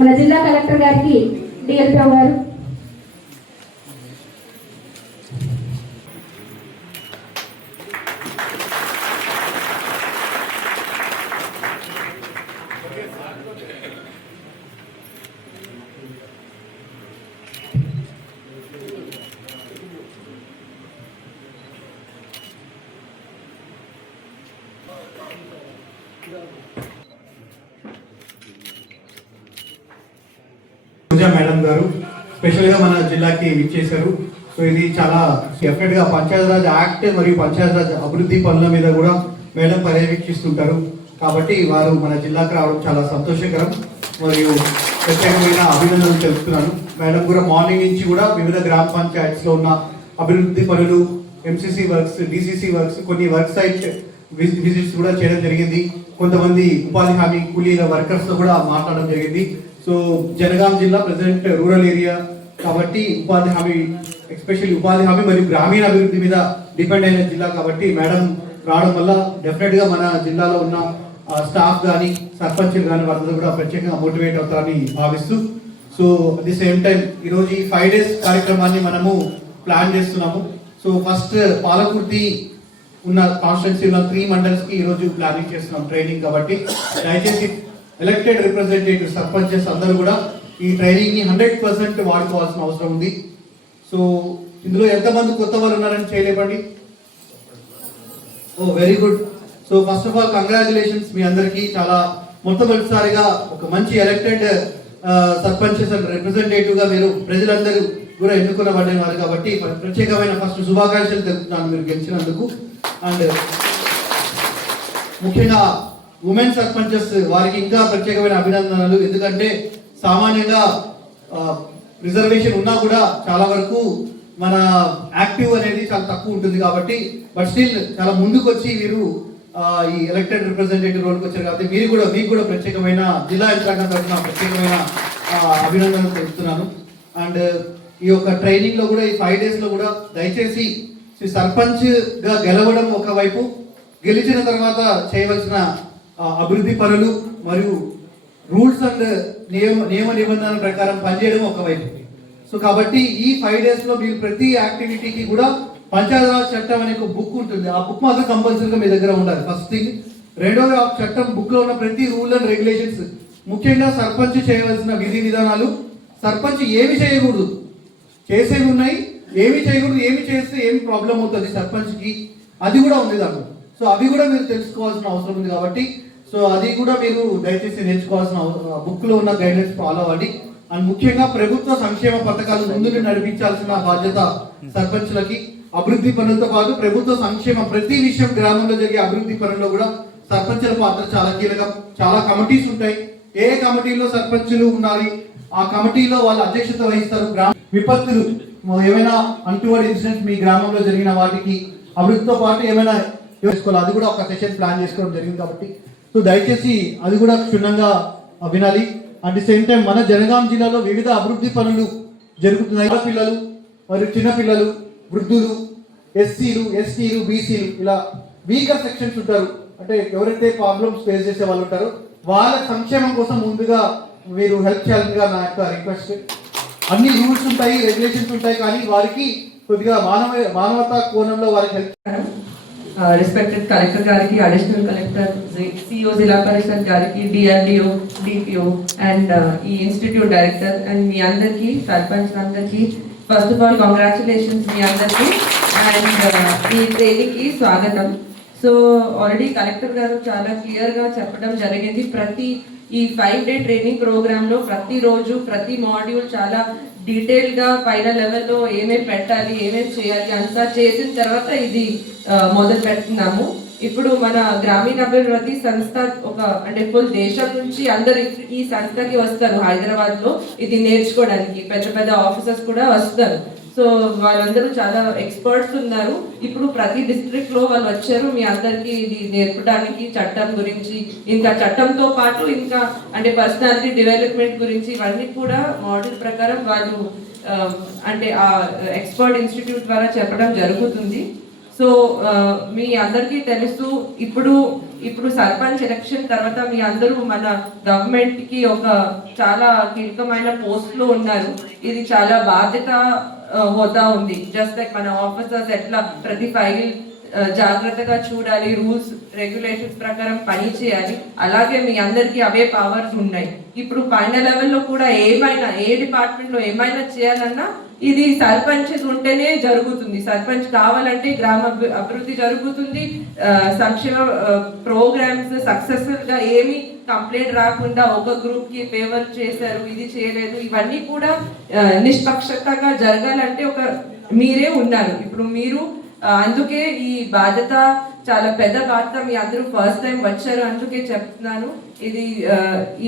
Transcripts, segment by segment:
మన జిల్లా కలెక్టర్ గారికి డిఎల్పిఓ గారు. పూజా మేడం గారు స్పెషల్గా మన జిల్లాకి ఇచ్చేశారు సో ఇది చాలా డెఫినెట్ పంచాయతీరాజ్ యాక్ట్ మరియు పంచాయతీరాజ్ అభివృద్ధి పనుల మీద కూడా మేడం పర్యవేక్షిస్తుంటారు. కాబట్టి వారు మన జిల్లాకు రావడం చాలా సంతోషకరం మరియు ప్రత్యేకమైన అభినందనలు తెలుపుతున్నాను. మేడం కూడా మార్నింగ్ నుంచి కూడా వివిధ గ్రామ పంచాయత్స్లో ఉన్న అభివృద్ధి పనులు ఎంసీసీ వర్క్స్ డిసిసి వర్క్స్ కొన్ని వర్క్ సైట్ విజిట్స్ కూడా చేయడం జరిగింది. కొంతమంది ఉపాధి హామీ కూలీల వర్కర్స్తో కూడా మాట్లాడడం జరిగింది. సో జనగాం జిల్లా ప్రెసెంట్ రూరల్ ఏరియా కాబట్టి ఉపాధి హామీ ఎస్పెషల్లీ ఉపాధి హామీ మరియు గ్రామీణ అభివృద్ధి మీద డిపెండ్ అయిన జిల్లా కాబట్టి మేడం రావడం వల్ల డెఫినెట్గా మన జిల్లాలో ఉన్న స్టాఫ్ కానీ సర్పంచులు కానీ వాళ్ళందరూ కూడా ప్రత్యేకంగా మోటివేట్ అవుతారని భావిస్తూ. So at the same time ఈరోజు ఈ ఫైవ్ డేస్ కార్యక్రమాన్ని మనము ప్లాన్ చేస్తున్నాము. సో ఫస్ట్ పాలకుర్తి ఉన్న కాన్స్టిట్యున్సీ ఉన్న త్రీ మండల్స్కి ఈరోజు ప్లానింగ్ చేస్తున్నాం ట్రైనింగ్ కాబట్టి. దయచేసి ఎలక్టెడ్ రిప్రజెంటేటివ్ సర్పంచెస్ అందరూ కూడా ఈ ట్రైనింగ్ని హండ్రెడ్ పర్సెంట్ వాడుకోవాల్సిన అవసరం ఉంది. సో ఇందులో ఎంతమంది కొత్త వాళ్ళు ఉన్నారని చేయలేపండి? ఓ very good so first of all congratulations మీ అందరికీ. చాలా మొట్టమొదటిసారిగా ఒక మంచి ఎలక్టెడ్ uh, సర్పంచెస్ అండ్ రిప్రజెంటేటివ్గా మీరు ప్రజలందరూ కూడా ఎన్నుకునబడినారు కాబట్టి ప్రత్యేకమైన ఫస్ట్ శుభాకాంక్షలు తెలుపుతున్నాను మీరు గెలిచినందుకు. అండ్ ముఖ్యంగా ఉమెన్ సర్పంచెస్ వారికి ఇంకా ప్రత్యేకమైన అభినందనలు. ఎందుకంటే సామాన్యంగా రిజర్వేషన్ ఉన్నా కూడా చాలా వరకు మన యాక్టివ్ అనేది చాలా తక్కువ ఉంటుంది కాబట్టి బట్ స్టిల్ చాలా ముందుకు వచ్చి వీరు ఈ ఎలక్టెడ్ రిప్రజెంటేటివ్ రోల్కి వచ్చారు కాబట్టి మీరు కూడా మీకు కూడా ప్రత్యేకమైన జిల్లా యంత్రాంగం తరఫున ప్రత్యేకమైన అభినందనలు తెలుపుతున్నాను. అండ్ ఈ యొక్క ట్రైనింగ్లో కూడా ఈ ఫైవ్ డేస్లో కూడా దయచేసి సర్పంచ్గా సర్పంచ్గా గెలవడం ఒకవైపు గెలిచిన తర్వాత చేయవలసిన అభివృద్ధి పనులు మరియు రూల్స్ అండ్ నియమ నియమ నిబంధనల ప్రకారం పనిచేయడం ఒకవైపు. సో కాబట్టి ఈ ఫైవ్ డేస్లో మీరు ప్రతి యాక్టివిటీకి కూడా పంచాయతీరాజ్ చట్టం అనే ఒక బుక్ ఉంటుంది. ఆ బుక్ మాత్రం కంపల్సరీగా మీ దగ్గర ఉండాలి. ఫస్ట్ థింగ్ రెండోది ఆ చట్టం బుక్లో ఉన్న ప్రతి రూల్ అండ్ రెగ్యులేషన్స్ ముఖ్యంగా సర్పంచ్ చేయవలసిన విధి విధానాలు. సర్పంచ్ ఏమి చేయకూడదు. చేసేవి ఉన్నాయి ఏమి చేయకూడదు ఏమి చేస్తే ఏమి ప్రాబ్లం అవుతుంది సర్పంచ్కి? అది కూడా ఉంది దాంట్లో. సో అవి కూడా మీరు తెలుసుకోవాల్సిన అవసరం ఉంది కాబట్టి సో అది కూడా మీరు దయచేసి నేర్చుకోవాల్సిన బుక్లో ఉన్న గైడెన్స్ ఫాలో అవ్వండి. అండ్ ముఖ్యంగా ప్రభుత్వ సంక్షేమ పథకాలు ముందు నడిపించాల్సిన బాధ్యత సర్పంచులకి అభివృద్ధి పనులతో పాటు ప్రభుత్వ సంక్షేమ ప్రతి విషయం గ్రామంలో జరిగే అభివృద్ధి పనుల్లో కూడా సర్పంచుల పాత్ర చాలా కీలకం. చాలా కమిటీస్ ఉంటాయి. ఏ కమిటీలో సర్పంచులు ఉండాలి ఆ కమిటీలో వాళ్ళు అధ్యక్షత వహిస్తారు. గ్రామ విపత్తులు ఏమైనా అంటువర్డ్ ఇన్సిడెంట్ మీ గ్రామంలో జరిగిన వాటికి అభివృద్ధితో పాటు ఏమైనా చేసుకోవాలి అది కూడా ఒక సెషన్ ప్లాన్ చేసుకోవడం జరిగింది కాబట్టి సో దయచేసి అది కూడా క్షుణ్ణంగా వినాలి. అట్ ది సేమ్ టైం మన జనగాం జిల్లాలో వివిధ అభివృద్ధి పనులు జరుగుతున్నాయి. పిల్లలు మరియు చిన్నపిల్లలు వృద్ధులు ఎస్సీలు ఎస్టీలు బీసీలు ఇలా వీకర్ సెక్షన్స్ ఉంటారు. అంటే ఎవరైతే ప్రాబ్లమ్స్ ఫేస్ చేసే వాళ్ళు ఉంటారో వాళ్ళ సంక్షేమం కోసం ముందుగా మీరు హెల్ప్ చేయాలిగా నా యొక్క రిక్వెస్ట్ అన్ని రూల్స్ ఉంటాయి రెగ్యులేషన్స్ ఉంటాయి కానీ వారికి కొద్దిగా మానవ మానవతా కోణంలో వారికి హెల్ప్ రెస్పెక్టెడ్ కలెక్టర్ గారికి additional collector CO Zilla Parishad గారికి డిఆర్డిఓ డిపిఓ అండ్ ఈ ఇన్స్టిట్యూట్ డైరెక్టర్ అండ్ మీ అందరికీ సర్పంచ్ అందరికీ ఫస్ట్ ఆఫ్ ఆల్ కంగ్రాచులేషన్స్ మీ అందరికీ అండ్ uh, ఈ ట్రైనింగ్కి స్వాగతం. సో ఆల్రెడీ కలెక్టర్ గారు చాలా క్లియర్గా చెప్పడం జరిగింది. ప్రతి ఈ ఫైవ్ డే ట్రైనింగ్ ప్రోగ్రామ్లో ప్రతి ప్రతి మాడ్యూల్ చాలా డీటెయిల్గా పైన లెవెల్లో ఏమేమి పెట్టాలి ఏమేమి చేయాలి అంతా చేసిన తర్వాత ఇది మొదలు పెడుతున్నాము. ఇప్పుడు మన గ్రామీణాభివృద్ధి సంస్థ ఒక అంటే ఫుల్ దేశం నుంచి అందరు ఈ- ఈ సంస్థకి వస్తారు హైదరాబాద్లో ఇది నేర్చుకోవడానికి పెద్ద పెద్ద ఆఫీసర్స్ కూడా వస్తారు. సో వాళ్ళందరూ చాలా ఎక్స్పర్ట్స్ ఉన్నారు. ఇప్పుడు ప్రతి డిస్ట్రిక్ట్లో వాళ్ళు వచ్చారు. మీ అందరికి ఇది నేర్పడానికి చట్టం గురించి ఇంకా చట్టంతో పాటు ఇంకా అంటే పర్సనాలిటీ డెవలప్మెంట్ గురించి ఇవన్నీ కూడా మోడల్ ప్రకారం వాళ్ళు అంటే ఆ ఎక్స్పర్ట్ ఇన్స్టిట్యూట్ ద్వారా చెప్పడం జరుగుతుంది. సో మీ అందరికీ తెలుసు ఇప్పుడు ఇప్పుడు సర్పంచ్ ఎలక్షన్ తర్వాత మీ అందరూ మన గవర్నమెంట్కి ఒక చాలా కీలకమైన పోస్ట్లో ఉన్నారు. ఇది చాలా బాధ్యత హోదా ఉంది. జస్ట్ లైక్ మన ఆఫీసర్స్ ఎట్లా ప్రతి ఫైల్ జాగ్రత్తగా చూడాలి రూల్స్ రెగ్యులేషన్స్ ప్రకారం పని చేయాలి. అలాగే మీ అందరికీ అవే పవర్స్ ఉన్నాయి. ఇప్పుడు పైన లెవెల్లో కూడా ఏమైనా ఏ డిపార్ట్మెంట్లో ఏమైనా చేయాలన్నా ఇది సర్పంచ్ ఉంటేనే జరుగుతుంది. సర్పంచ్ కావాలంటే గ్రామ అభివృద్ధి జరుగుతుంది. సంక్షేమ ప్రోగ్రామ్స్ సక్సెస్ఫుల్గా ఏమి కంప్లైంట్ రాకుండా ఒక గ్రూప్కి ఫేవర్ చేశారు ఇది చేయలేదు ఇవన్నీ కూడా నిష్పక్షతగా జరగాలంటే ఒక మీరే ఉన్నారు. ఇప్పుడు మీరు అందుకే ఈ బాధ్యత చాలా పెద్ద వార్త. మీ అందరూ ఫస్ట్ టైం వచ్చారు అందుకే చెప్తున్నాను. ఇది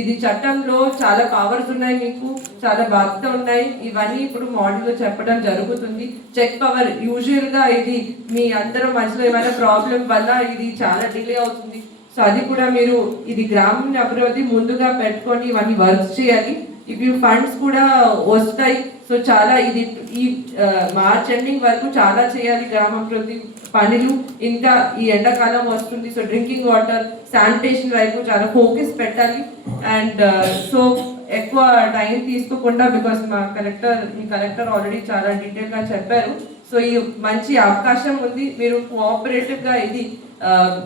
ఇది చట్టంలో చాలా పవర్స్ ఉన్నాయి మీకు చాలా బాధ్యత ఉన్నాయి. ఇవన్నీ ఇప్పుడు మోడల్లో చెప్పడం జరుగుతుంది. చెక్ పవర్ యూజువల్గా ఇది మీ అందరూ మధ్యలో ఏమైనా ప్రాబ్లం వల్ల ఇది చాలా డిలే అవుతుంది. సో అది కూడా మీరు ఇది గ్రామీణ అభివృద్ధి ముందుగా పెట్టుకొని ఇవన్నీ వర్క్స్ చేయాలి. ఇవి ఫండ్స్ కూడా వస్తాయి సో చాలా ఇది ఈ మార్చ్ ఎండింగ్ వరకు చాలా చేయాలి గ్రామాభివృద్ధి పనులు. ఇంకా ఈ ఎండాకాలం వస్తుంది సో డ్రింకింగ్ వాటర్ శానిటేషన్ వైపు చాలా ఫోకస్ పెట్టాలి. అండ్ సో ఎక్కువ టైం తీసుకోకుండా బికాస్ మా కలెక్టర్ మీ కలెక్టర్ ఆల్రెడీ చాలా డీటెయిల్గా చెప్పారు. సో ఈ మంచి అవకాశం ఉంది మీరు కోఆపరేటివ్గా ఇది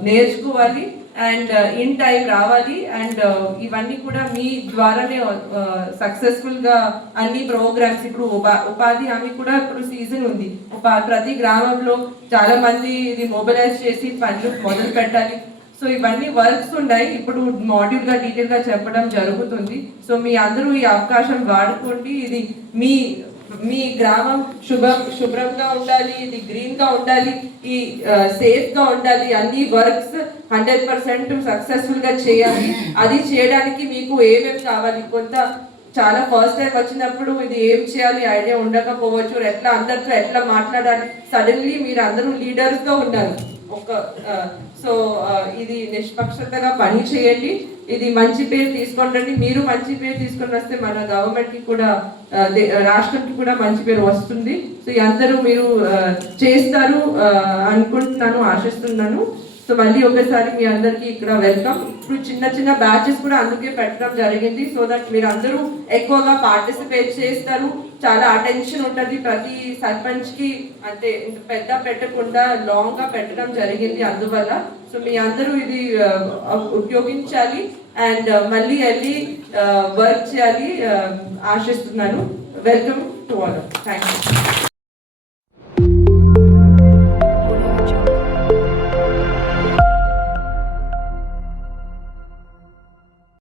నేర్చుకోవాలి. అండ్ ఇన్ టైం రావాలి. అండ్ uh, ఇవన్నీ కూడా మీ ద్వారానే uh, సక్సెస్ఫుల్గా అన్ని ప్రోగ్రామ్స్ ఇప్పుడు ఉపా- ఉపాధి హామీ కూడా ఇప్పుడు సీజన్ ఉంది. ఉపా- ప్రతి గ్రామంలో చాలా మంది ఇది మొబిలైజ్ చేసి పనులు మొదలు పెట్టాలి. సో ఇవన్నీ వర్క్స్ ఉన్నాయి. ఇప్పుడు మాడ్యూల్గా డీటెయిల్గా చెప్పడం జరుగుతుంది. సో మీ అందరూ ఈ అవకాశం వాడుకోండి. ఇది మీ మీ గ్రామం శుభ్రం శుభ్రంగా ఉండాలి ఇది గ్రీన్గా ఉండాలి ఈ సేఫ్గా ఉండాలి అన్ని వర్క్స్ హండ్రెడ్ పర్సెంట్ సక్సెస్ఫుల్గా చేయాలి. అది చేయడానికి మీకు ఏమేమి కావాలి? కొంత చాలా ఫస్ట్ టైం వచ్చినప్పుడు ఇది ఏం చేయాలి? ఐడియా ఉండకపోవచ్చు. ఎట్లా అందరితో ఎట్లా మాట్లాడాలి? సడన్లీ మీరు అందరూ లీడర్స్గా ఉన్నారు ఒక సో ఇది నిష్పక్షతగా పని చేయండి. ఇది మంచి పేరు తీసుకొని రండి. మీరు మంచి పేరు తీసుకొని వస్తే మన గవర్నమెంట్కి కూడా రాష్ట్రంకి కూడా మంచి పేరు వస్తుంది. సో ఈ అందరూ మీరు చేస్తారు అనుకుంటున్నాను ఆశిస్తున్నాను. సో మళ్ళీ ఒకసారి మీ అందరికీ ఇక్కడ వెల్కమ్. ఇప్పుడు చిన్న చిన్న బ్యాచెస్ కూడా అందుకే పెట్టడం జరిగింది. సో దట్ మీరు అందరూ ఎక్కువగా పార్టిసిపేట్ చేస్తారు. చాలా అటెన్షన్ ఉంటుంది ప్రతి సర్పంచ్కి. అంటే పెద్ద పెట్టకుండా లాంగ్గా పెట్టడం జరిగింది అందువల్ల. సో మీ అందరూ ఇది ఉపయోగించాలి. అండ్ మళ్ళీ వెళ్ళి వర్క్ చేయాలి. ఆశిస్తున్నాను. Welcome to all thank you